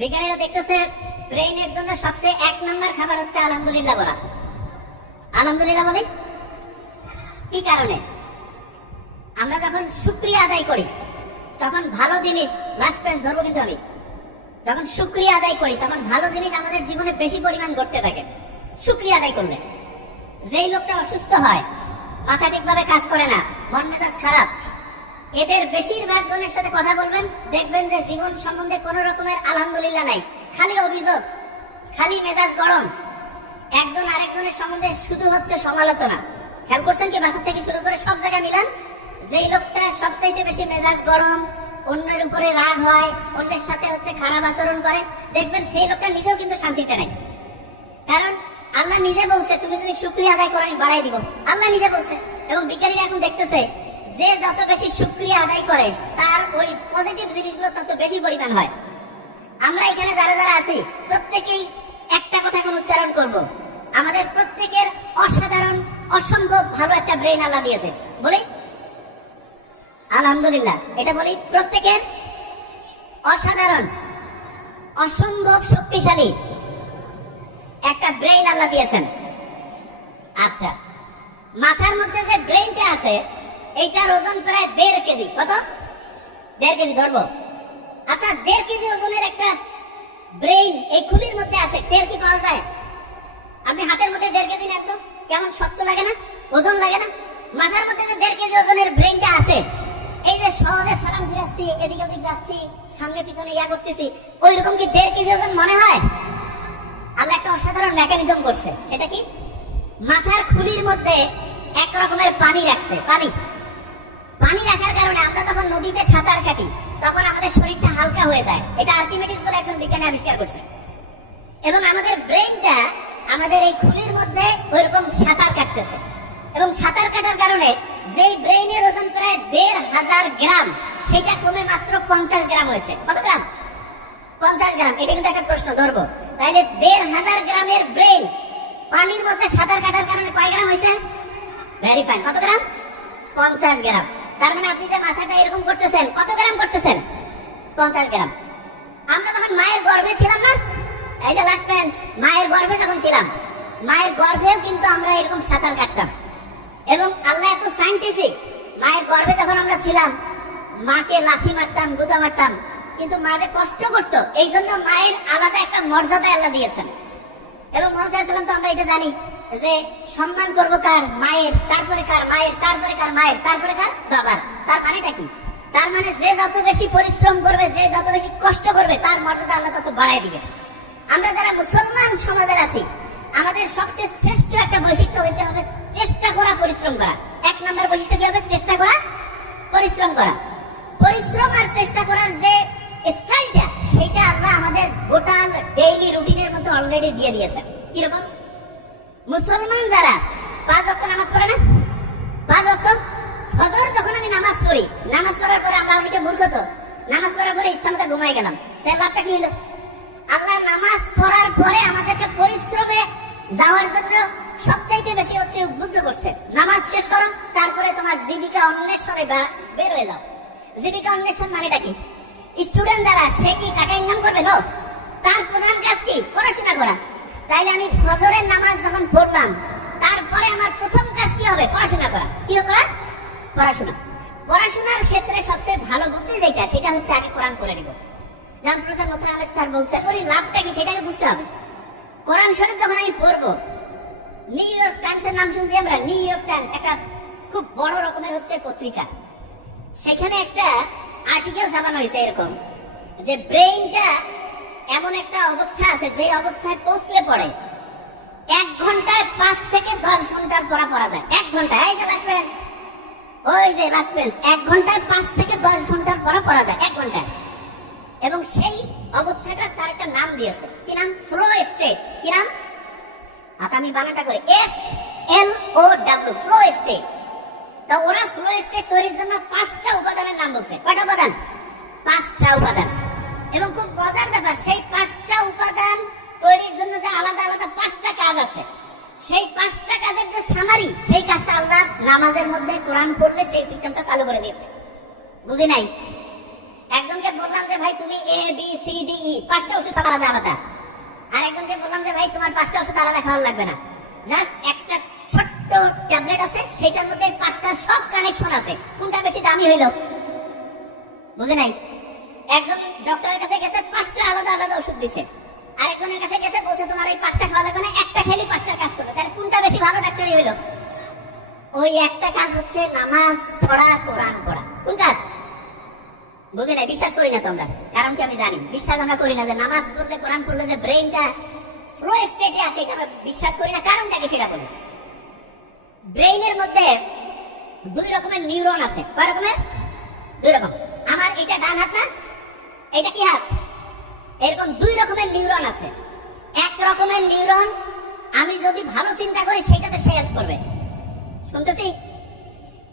বিজ্ঞানীরা দেখতেছে ব্রেইনের জন্য সবচেয়ে 1 নম্বর খাবার হচ্ছে আলহামদুলিল্লাহ বলা। আলহামদুলিল্লাহ বলি কি কারণে? আমরা যখন শুকরিয়া আদায় করি তখন ভালো জিনিস, লাস্ট পেজ ধরবো কিন্তু আমি, যখন শুকরিয়া আদায় করি তখন ভালো জিনিস আমাদের জীবনে বেশি পরিমাণ ঘটতে থাকে। শুকরিয়া আদায় করলে যেই লোকটা অসুস্থ হয়, মাথা ঠিকভাবে কাজ করে না, মন মেজাজ খারাপ, এদের বেশিরভাগ জনের সাথে কথা বলবেন, দেখবেন যে জীবন সম্বন্ধে কোন রকমের আলহামদুলিল্লাহ নাই, খালি অভিযোগ, খালি মেজাজ গরম, একজন আরেকজনের সম্বন্ধে শুধু হচ্ছে সমালোচনা। খেয়াল করছেন কি? বাসা থেকে শুরু করে সব জায়গায় মিলান, যেই লোকটা সবচাইতে বেশি মেজাজ গরম, অন্যের উপরে রাগ হয়, অন্যের সাথে হচ্ছে খারাপ আচরণ করে, দেখবেন সেই লোকটা নিজেও কিন্তু শান্তিতে নাই। কারণ আল্লাহ নিজে বলছে তুমি যদি শুকরিয়া আদায় করো আমি বাড়াই দিব, আল্লাহ নিজে বলছে। এবং বিজ্ঞানীরা এখন দেখতেছে যে যত বেশি শুকরিয়া আদায় করে তার ওই পজিটিভ জিনিসগুলো তত বেশি পরিমাণ হয়। আমরা এখানে যারা যারা আছি প্রত্যেকেই একটা কথা এখন উচ্চারণ করব, আমাদের প্রত্যেকের অসাধারণ অসম্ভব ভালো একটা ব্রেন আল্লাহ দিয়েছে। বলি আলহামদুলিল্লাহ, এটা বলি প্রত্যেকের অসাধারণ অসম্ভব শক্তিশালী একটা ব্রেন আল্লাহ দিয়েছেন। আচ্ছা, মাথার মধ্যে যে ব্রেনটা আছে এইটার ওজন প্রায় 1.5 কেজি। কত? 1.5 কেজি ধরবো। আচ্ছা, 1.5 কেজি ওজনের একটা ব্রেইন এই খুলির মধ্যে আছে, টের কি পাওয়া যায়? আপনি হাতের মধ্যে 1.5 কেজি নেন তো কেমন শক্ত লাগে না, ওজন লাগে না? মাথার মধ্যে যে 1.5 কেজি ওজনের ব্রেইনটা আছে, এই যে সহজে সালাম ফিরাচ্ছি, এদিক ওদিক যাচ্ছি, সামনে পিছনে ইয়া করতেছি, ওই রকম কি 1.5 কেজি ওজন মনে হয়? আল্লাহ একটা অসাধারণ মেকানিজম করছে। সেটা কি? মাথার খুলির মধ্যে এক রকমের পানি রাখছে। পানি রাখার কারণে আমরা যখন নদীতে সাঁতার কাটি তখন আমাদের শরীরটা হালকা হয়ে যায়। এটা আর্কিমিডিস বলে একজন বিজ্ঞানী আবিষ্কার করছে। এবং আমাদের ব্রেইনটা আমাদের এই খুলির মধ্যে ওইরকম সাঁতার কাটতেছে। এবং সাঁতার কাটার কারণে যেই ব্রেইনের ওজন প্রায় 1,500 গ্রাম, সেটা কমে মাত্র 50 গ্রাম হয়েছে। কত গ্রাম? 50 গ্রাম। এটা কিন্তু একটা প্রশ্ন ধরবো। তাইলে 1,500 গ্রামের ব্রেইন পানির মধ্যে সাঁতার কাটার কারণে কয় গ্রাম হয়েছে? Very fine. কত গ্রাম? 50 গ্রাম। তার মানে আপনি যে মাথাটা এরকম করতেছেন, কত গ্রাম করতেছেন? 50 গ্রাম। আমরা যখন মায়ের গর্ভে ছিলাম না, এই যে লাস্ট বেঞ্চ, মায়ের গর্ভে যখন ছিলাম, মায়ের গর্ভেও কিন্তু আমরা এরকম সাঁতার কাটতাম। এবং আল্লাহ এত সায়েন্টিফিক, মায়ের গর্ভে যখন আমরা ছিলাম মাকে লাথি মারতাম, গুতা মারতাম, কিন্তু মা যে কষ্ট করতো, এই জন্য মায়ের আলাদা একটা মর্যাদা আল্লাহ দিয়েছেন। এবং মোহাম্মদ সাল্লাল্লাহু আলাইহি ওয়াসাল্লাম তো আমরা এটা জানি যে সম্মান করবো কার? মায়ের, তারপরে কার? মায়ের, তারপরে কার? মায়ের, তারপরে কার? বাবার। তার মানেটা কি? তার মানে যে যত বেশি পরিশ্রম করবে, যে যত বেশি কষ্ট করবে, তার মর্যাদা আল্লাহ তত বাড়ায় দিবে। আমরা যারা মুসলমান সমাজের আছি, আমাদের সবচেয়ে শ্রেষ্ঠ একটা বৈশিষ্ট্য হইতে হবে চেষ্টা করা, পরিশ্রম করা। 1 নম্বর বৈশিষ্ট্য কি হবে? চেষ্টা করা, পরিশ্রম করা। পরিশ্রম আর চেষ্টা করার যে স্টাইলটা, সেটা আল্লাহ আমাদের গোটা ডেইলি রুটিনের মধ্যে অলরেডি দিয়ে দিয়েছেন। কিরকম? মুসলমান যারা 5 ওয়াক্ত নামাজ পড়ে না, 5 ওয়াক্ত ফজর যখন আমি নামাজ পড়ি, নামাজ পড়ার পরে আমরা অনেকে মূর্খ, তো নামাজ পড়ার পরে ইচ্ছা মতো ঘুমাই গেলাম, তাহলে লাভটা কি হলো? আল্লাহ নামাজ পড়ার পরে আমাদেরকে পরিশ্রমে যাওয়ার জন্য সবচাইতে বেশি হচ্ছে উদ্বুদ্ধ করছে। নামাজ শেষ করো, তারপরে তোমার জীবিকা অন্বেষণে বের হয়ে যাও। জীবিকা অন্বেষণ মানেটা কি? স্টুডেন্ট যারা, সে কি টাকা ইনকাম করবে? না, তার প্রধান কাজ কি? পড়াশোনা করা। তাইলে আমি ফজরের নামাজ যখন পড়লাম, তারপরে আমার প্রথম কাজ কি হবে? পড়াশোনা করা। কি করা? পড়াশোনা। পড়াশোনার ক্ষেত্রে সবচেয়ে ভালো বুদ্ধি যেটা, সেটা হচ্ছে আগে কোরআন পড়ে নিব। যেমন প্রফেসর মোতাহার আহমেদ স্যার বলছে, ওর লাভটা কি সেটাকে বুঝতে হবে। কোরআন শরীফ যখন আমি পড়বো, নিউ ইয়র্ক টাইমসের নাম শুনছি আমরা। নিউ ইয়র্ক টাইমস একটা খুব বড় রকমের হচ্ছে পত্রিকা, সেখানে একটা আর্টিকেল ছাপানো হয়েছে এরকম যে ব্রেইনটা এমন একটা অবস্থা আছে, যে অবস্থায় পৌঁছলে পড়ে 1 ঘন্টায় 5 থেকে 10 ঘন্টার পড়া যায়। 1 ঘন্টা, এই যে লাস্ট বেঞ্চ, ওই যে লাস্ট বেঞ্চ, 1 ঘন্টায় 5 থেকে 10 ঘন্টার পড়া যায় 1 ঘন্টায়। এবং সেই অবস্থাটা তার একটা নাম দিয়েছে। কি নাম? Flow state. কি নাম? আচ্ছা, আমি বানানটা করি, FLOW, ফ্লো স্টেট। তো ওরা ফ্লো স্টেট তৈরির জন্য 5টা উপাদানের নাম বলছে। কয়টা উপাদান? 5টা উপাদান। এবং খুব মজার ব্যাপার, সেই 5টা উপাদান তৈরির জন্য যে আলাদা আলাদা 5টা কাজ আছে, সেই 5টা কাজের যে সামারি, সেই কাজটা আল্লাহ নামাজের মধ্যে কোরআন পড়লে সেই সিস্টেমটা চালু করে দিয়েছে। বুঝি নাই? একজনকে বললাম যে যে ভাই তুমি A B C D E পাঁচটা ওষুধ আলাদা আলাদা, আর একজনকে বললাম যে ভাই তোমার পাঁচটা ওষুধ আলাদা খাওয়া লাগবে না, জাস্ট একটা ছোট্ট ট্যাবলেট আছে সেটার মধ্যে পাঁচটা সব কানেকশন আছে, কোনটা বেশি দামি হইলো? বুঝে নাই? একজন ডক্টরের কাছে গেছে পাঁচটা আলাদা আলাদা ওষুধ দিছে, আরেকজনের কাছে গেছে বলছে তোমার এই পাঁচটা খাওয়া লাগবে না, একটা খেলে পাঁচটার কাজ করবে, তাহলে কোনটা বেশি ভালো ডাক্তারই হইলো? ওই একটা কাজ হচ্ছে নামাজ পড়া, কোরআন পড়া। কোন কাজ? বুঝে নাই? বিশ্বাস করি না তোমরা, কারণ কি আমি জানি বিশ্বাস আমরা করি না যে নামাজ পড়লে কোরআন পড়লে যে ব্রেইনটা ফ্লো স্টেটে আসে, এটা আমরা বিশ্বাস করি না। কারণটা কি সেটা বলি। ব্রেইনের মধ্যে দুই রকমের নিউরন আছে। কয় রকমের? দুই রকম। আমার এটা ডান হাত না, এটা কি হাত? এরকম দুই রকমের নিউরন আছে। এক রকমের নিউরন আমি যদি ভালো চিন্তা করি সেটাতে সে হেল্প করবে, শুনতেছি।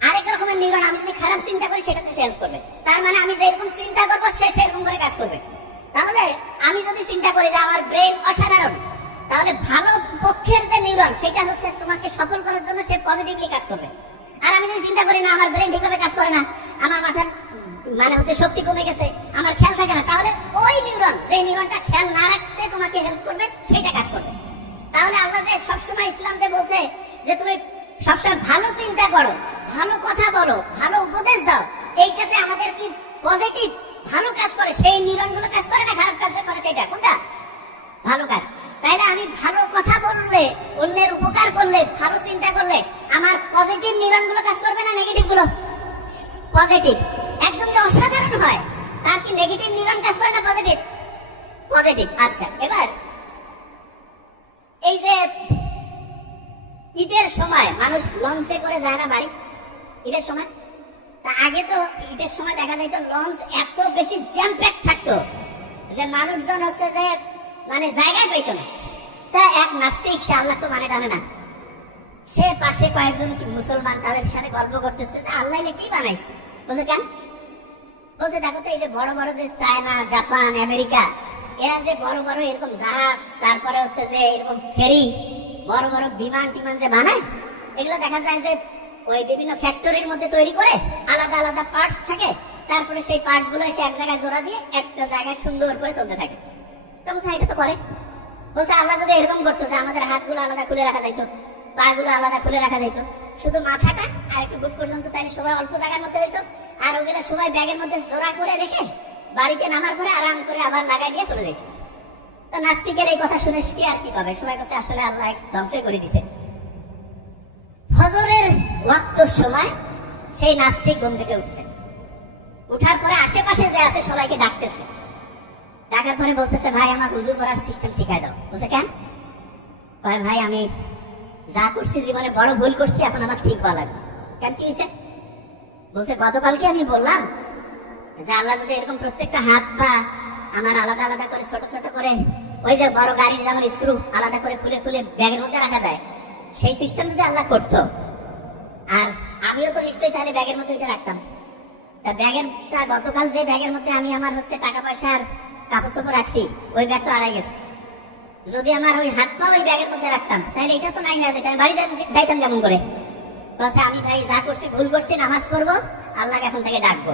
আরেক রকমের নিউরন আমি যদি খারাপ চিন্তা করি সেটাতে সে হেল্প করবে। তার মানে আমি যেরকম চিন্তা করবো সে সেরকম করে কাজ করবে। তাহলে আমি যদি চিন্তা করি যে আমার ব্রেন অসাধারণ, তাহলে ভালো পক্ষের যে নিউরন সেটা হচ্ছে তোমাকে সফল করার জন্য সে পজিটিভলি কাজ করবে। আর আমি যদি চিন্তা করি না আমার ব্রেন ঠিকভাবে কাজ করে না, আমার মাথার মানে হচ্ছে শক্তি কমে গেছে, আমার খেয়াল থাকে না, তাহলে ওই নিউরন, যে নিউরনটা খেয়াল না রাখতে তোমাকে হেল্প করবে সেটা কাজ করবে। তাহলে আল্লাহ যে সবসময় ইসলামতে বলছে যে তুমি সবসময় ভালো চিন্তা করো, ভালো কথা বলো, ভালো উপদেশ দাও, এইটাতে আমাদের কি পজিটিভ ভালো কাজ করে, সেই নিউরনগুলো কাজ করে না খারাপ কাজ করে? সেটা কোনটা? ভালো কাজ। তাইলে আমি ভালো কথা বললে, অন্যের উপকার করলে, ভালো চিন্তা করলে আমার পজিটিভ নিউরনগুলো কাজ করবে না নেগেটিভ গুলো? পজিটিভ। একজন যে অসাধারণ হয় তার কি নেগেটিভ নিউরন কাজ করে না পজিটিভ? পজিটিভ। আচ্ছা, এবার এই যে ঈদের সময় মানুষ লঞ্চে করে যায় না বাড়ি, ঈদের সময়? তা আগে তো ঈদের সময় দেখা যাইতো লঞ্চ এত বেশি জ্যাম প্যাক থাকতো যে মানুষজন হচ্ছে যে মানে জায়গায় পেত না। তা এক নাস্তিক, সে আল্লাহ তো মানে টানে না, সে পাশে কয়েকজন মুসলমান তাদের সাথে গল্প করতেছে যে আল্লাহ কি বানাইছে। বলছে কেন? বলছে দেখো তো এই যে বড় বড় যে চায়না, জাপান, আমেরিকা, এরা যে বড় বড় এরকম জাহাজ, তারপরে হচ্ছে যে এরকম ফেরি, বড় বড় বিমান টিমান যে বানায়, এগুলো দেখা যায় যে ওই বিভিন্ন ফ্যাক্টরির মধ্যে তৈরি করে আলাদা আলাদা পার্টস থাকে, তারপরে সেই পার্টস গুলো এসে এক জায়গায় জোড়া দিয়ে একটা জায়গায় সুন্দর করে চলতে থাকে। তো বলছে এটা তো করে। বলছে আল্লাহ যদি এরকম করতো যে আমাদের হাতগুলো আলাদা খুলে রাখা যাইতো, পাগুলো আলাদা খুলে রাখা যাইতো, শুধু মাথাটা আর একটু বুক পর্যন্ত, তাই সবাই অল্প জায়গার মধ্যে হইতো, আর ওগুলো সবাই ব্যাগের মধ্যে জোড়া করে রেখে বাড়িতে নামার পরে আরাম করে আবার লাগাই দিয়ে চলে যেত। তো নাস্তিকের এই কথা শুনে কি আর কি পাবে? সবাই কাছে আসলে আল্লাহ ধ্বংসই করে দিছে। ফজরের ওয়াক্তর সময় সেই নাস্তিক ঘুম থেকে উঠছে, উঠার পরে আশেপাশে যে আছে সবাইকে ডাকতেছে, ডাকার পরে বলতেছে ভাই আমাকে উযু করার সিস্টেম শিখাই দাও। বলছে কেন? ভাই আমি যা করছি জীবনে বড় ভুল করছি, এখন আমার ঠিক হওয়া লাগবে। কেন, কি হয়েছে? বলছে গতকালকে আমি বললাম যে আল্লাহ যদি এরকম প্রত্যেকটা হাত পা আমার আলাদা আলাদা করে ছোট ছোট করে, ওই যে বড় গাড়ির যেমন স্ক্রু আলাদা করে খুলে খুলে ব্যাগের মধ্যে রাখা যায়, সেই সিস্টেম যদি আল্লাহ করতো, আর আমিও তো নিশ্চয়ই তাহলে ব্যাগের মধ্যে ওইটা রাখতাম। তা ব্যাগেরটা গতকাল যে ব্যাগের মধ্যে আমি আমার হচ্ছে টাকা পয়সার কাপড় চোপড় রাখছি, ওই ব্যাগ তো হারাই গেছে। যদি আমার ওই হাত পা ওই ব্যাগের মধ্যে রাখতাম তাহলে এটা তো নাই হয়ে যেত, আমি বাড়ি যাইতাম কেমন করে? বলছে আমি ভাই যা করছি ভুল করছি, নামাজ পড়বো, আল্লাহকে এখন থেকে ডাকবো।